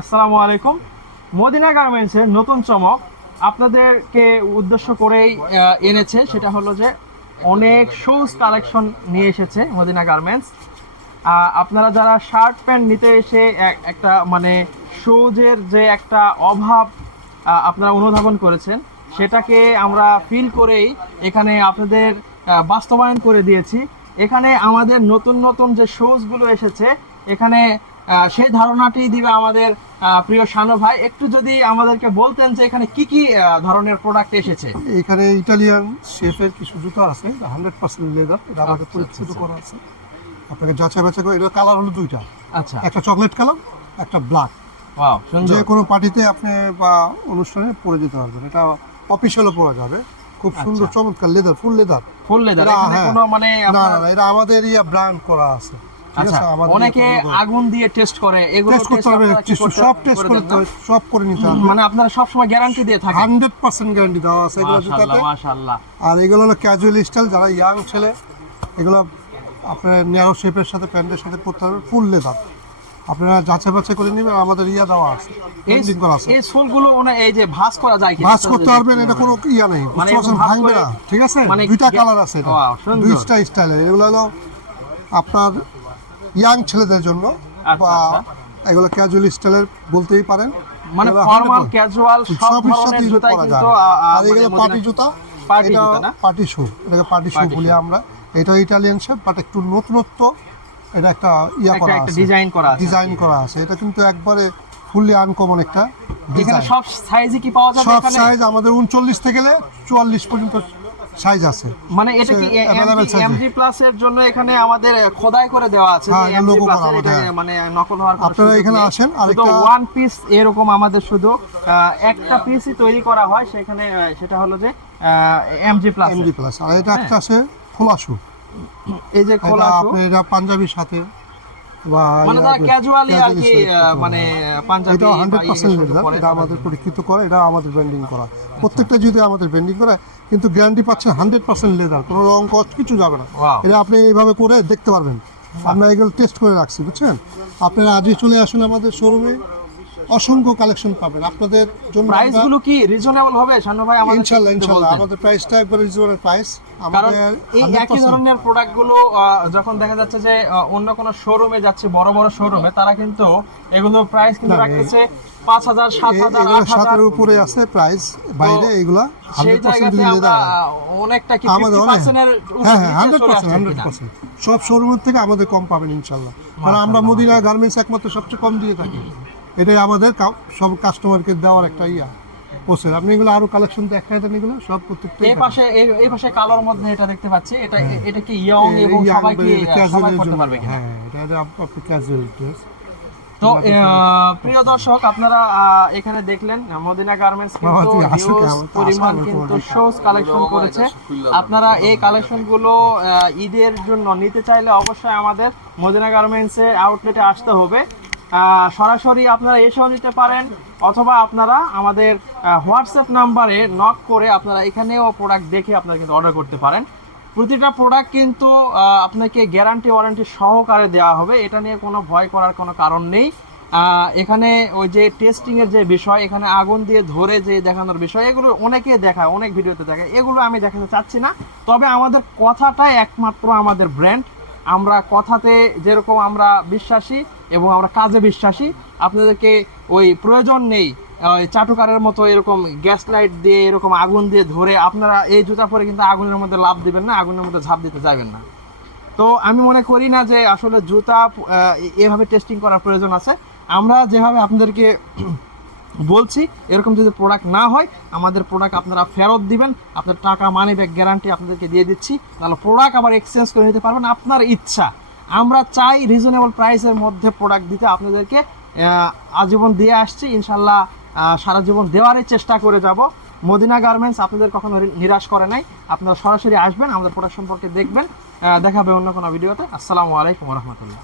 আসসালামু আলাইকুম। মদিনা গার্মেন্টসের নতুন চমক আপনাদেরকে উদ্দেশ্য করেই এনেছে, সেটা হলো যে অনেক শুজ কালেকশন নিয়ে এসেছে মদিনা গার্মেন্টস। আপনারা যারা শার্ট প্যান্ট নিতে এসে একটা মানে শুজের যে একটা অভাব আপনারা অনুধাবন করেছেন, সেটাকে আমরা ফিল করেই এখানে আপনাদের বাস্তবায়ন করে দিয়েছি। এখানে আমাদের নতুন নতুন যে শুজগুলো এসেছে, এখানে সেই ধারণাটি দিবে আমাদের প্রিয় শানু ভাই। একটু যদি আমাদেরকে বলতেন যে এখানে কি কি ধরনের প্রোডাক্ট এসেছে। এখানে ইটালিয়ান শেফের কিছু জুতো আছে, 100% লেদার, এটা আমাকে পরিচিত করা আছে। আপনাকে যাচাই বাছাই করে, এটা কালার হলো দুইটা, আচ্ছা, একটা চকলেট কালার, একটা ব্ল্যাক। ওয়াও, সুন্দর। যে কোনো পার্টিতে আপনি বা অনুষ্ঠানে পরে যেতে পারবেন, এটা অফিসিয়ালও পরা যাবে। খুব সুন্দর চমৎকার leather, full leather. Full leather, এটা, এখানে হ্যাঁ। কোনো মানে না না না, এটা আমাদের ব্র্যান্ড করা আছে। ঠিক আচ্ছা, আছে, আমাদের অনেকে আগুন দিয়ে টেস্ট করে, এগুলো টেস্ট করতে হবে, সব টেস্ট করতে হবে, সব করে নিতে হবে। মানে আপনারা সব সময় গ্যারান্টি দিয়ে থাকেন? 100% গ্যারান্টি দেওয়া আছে এগুলো জুতাতে। মাশাআল্লাহ। আর এগুলো হলো ক্যাজুয়াল স্টাইল, যারা ইয়াং ছেলে, এগুলো আপনার ন্যারো শেপের সাথে প্যান্টের সাথে পরতে হবে, ফুল লেদার। আপনারা যাচাই বাছাই করে নেবেন, আমাদের দেওয়া আছে, পেন্টিং করা আছে। এই সোলগুলো এই যে ভাঁজ করা যায় কি? ভাঁজ করতে পারবেন, এটা কোনো নেই, মানে ভাঙবে না। ঠিক আছে, দুইটা কালার আছে, এটা দুইটা স্টাইলের। এগুলো হলো আপনার ইয়াং ছেলেদের জন্য, বা এগুলো ক্যাজুয়াল স্টাইলের বলতেই পারেন। মানে ফর্মাল ক্যাজুয়াল সব ধরনের জুতাই কিন্তু। আর এগুলো পার্টি জুতা, এটা পার্টি শু, এটাকে পার্টি শু বলি আমরা। এটা ইটালিয়ান শেপ, বাট একটু নতুনত্ব, এটা একটা করা আছে, ডিজাইন করা আছে। এটা কিন্তু একবারে ফুললি আনকমন একটা ডিজাইন। সব সাইজে কি পাওয়া যাবে? সব সাইজ আমাদের 39 থেকে 44 পর্যন্ত সাইজ আছে। মানে এটা কি এমজি প্লাস এর জন্য এখানে আমাদের খোদাই করে দেওয়া আছে যে এমজি প্লাস, এটা মানে নকল হওয়ার কোনো। আপনারা এখানে আসেন, আর একটা ওয়ান পিস এরকম আমাদের শুধু একটা পিসই তৈরি করা হয় সেখানে, সেটা হলো যে এমজি প্লাস। আর এটা একটা আছে খোলা শু, এই যে খোলা শু, আপনি এটা পাঞ্জাবির সাথে বা মানে তারা ক্যাজুয়ালি আর কি, মানে পাঞ্জাবি। এটা 100% লেদার, এটা আমাদের পরীক্ষিত করা, এটা আমাদের ব্র্যান্ডিং করা। প্রত্যেকটা যদি আমাদের ব্র্যান্ডিং করা, কিন্তু গ্যারান্টি পাচ্ছেন 100% লেদার, কোনো রং কস্ট কিছু যাবে না। এটা আপনি এইভাবে করে দেখতে পারবেন, আমরা এগুলো টেস্ট করে রাখছি, বুঝছেন। আপনারা আজই চলে আসুন আমাদের শোরুমে, অসংখ্য কালেকশন পাবেন আপনাদের জন্য। প্রাইসগুলো কি রিজনেবল হবে শানু ভাই? আমাদের ইনশাআল্লাহ আমাদের প্রাইসটা একবার রিজনেবল প্রাইস। কারণ এই একই ধরনের প্রোডাক্টগুলো যখন দেখা যাচ্ছে যে অন্য কোনো শোরুমে যাচ্ছে, বড় বড় শোরুমে, তারা কিন্তু এগুলো প্রাইস কিন্তু রাখতেছে 5000, 7000, 8000 এর উপরে আছে প্রাইস। বাইরে এগুলা 100% লেদার, অনেকটা কি 50% এর উপরে? হ্যাঁ, 100%। সব শোরুমের থেকে আমাদের কম পাবেন ইনশাআল্লাহ, কারণ আমরা মদিনা গার্মেন্টস একমাত্র সবচেয়ে কম দিয়ে থাকি। এটাই আমাদের সব কাস্টমারকে দেওয়ার একটা প্রসেস। আপনি এগুলো আরো কালেকশন দেখায় দেন, এগুলো সব প্রত্যেকটা। এই পাশে কালোর মধ্যে এটা দেখতে পাচ্ছি, এটা কি ইয়ং এবং সবাই করতে পারবে কিনা? হ্যাঁ, এটা আপনি ক্যাজুয়াল ড্রেস। তো প্রিয় দর্শক, আপনারা এখানে দেখলেন মদিনা গার্মেন্টস কিন্তু পরিমাণ কিন্তু শোজ কালেকশন করেছে। আপনারা এই কালেকশনগুলো ঈদের জন্য নিতে চাইলে অবশ্যই আমাদের মদিনা গার্মেন্টসের আউটলেটে আসতে হবে। সরাসরি আপনারা এসেও নিতে পারেন, অথবা আপনারা আমাদের হোয়াটসঅ্যাপ নাম্বারে নক করে আপনারা এখানেও প্রোডাক্ট দেখে আপনারা কিন্তু অর্ডার করতে পারেন। প্রতিটা প্রোডাক্ট কিন্তু আপনাকে গ্যারান্টি ওয়ারেন্টি সহকারে দেওয়া হবে, এটা নিয়ে কোনো ভয় করার কোনো কারণ নেই। এখানে ওই যে টেস্টিংয়ের যে বিষয়, এখানে আগুন দিয়ে ধরে যে দেখানোর বিষয়, এগুলো অনেকে দেখায়, অনেক ভিডিওতে দেখায়, এগুলো আমি দেখাতে চাচ্ছি না। তবে আমাদের কথাটাই একমাত্র আমাদের ব্র্যান্ড। আমরা কথাতে যেরকম আমরা বিশ্বাসী এবং আমরা কাজে বিশ্বাসী। আপনাদেরকে ওই প্রয়োজন নেই ওই চাটুকারের মতো এরকম গ্যাস লাইট দিয়ে এরকম আগুন দিয়ে ধরে আপনারা এই জুতা পরে কিন্তু আগুনের মধ্যে লাফ দিবেন না, আগুনের মধ্যে ঝাঁপ দিতে যাবেন না। তো আমি মনে করি না যে আসলে জুতা এভাবে টেস্টিং করার প্রয়োজন আছে। আমরা যেভাবে আপনাদেরকে বলছি, এরকম যদি প্রোডাক্ট না হয়, আমাদের প্রোডাক্ট আপনারা ফেরত দিবেন, আপনার টাকা মানি ব্যাক গ্যারান্টি আপনাদেরকে দিয়ে দিচ্ছি। তাহলে প্রোডাক্ট আবার এক্সচেঞ্জ করে নিতে পারবেন আপনার ইচ্ছা। আমরা চাই রিজনেবল প্রাইসের মধ্যে প্রোডাক্ট দিতে, আপনাদেরকে আজীবন দিয়ে আসছি, ইনশাল্লাহ সারা জীবন দেওয়ারই চেষ্টা করে যাব। মদিনা গার্মেন্টস আপনাদের কখনো নিরাশ করে নাই। আপনারা সরাসরি আসবেন, আমাদের প্রোডাক্ট সম্পর্কে দেখবেন। দেখা হবে অন্য কোনো ভিডিওতে। আসসালামু আলাইকুম ওয়া রাহমাতুল্লাহ।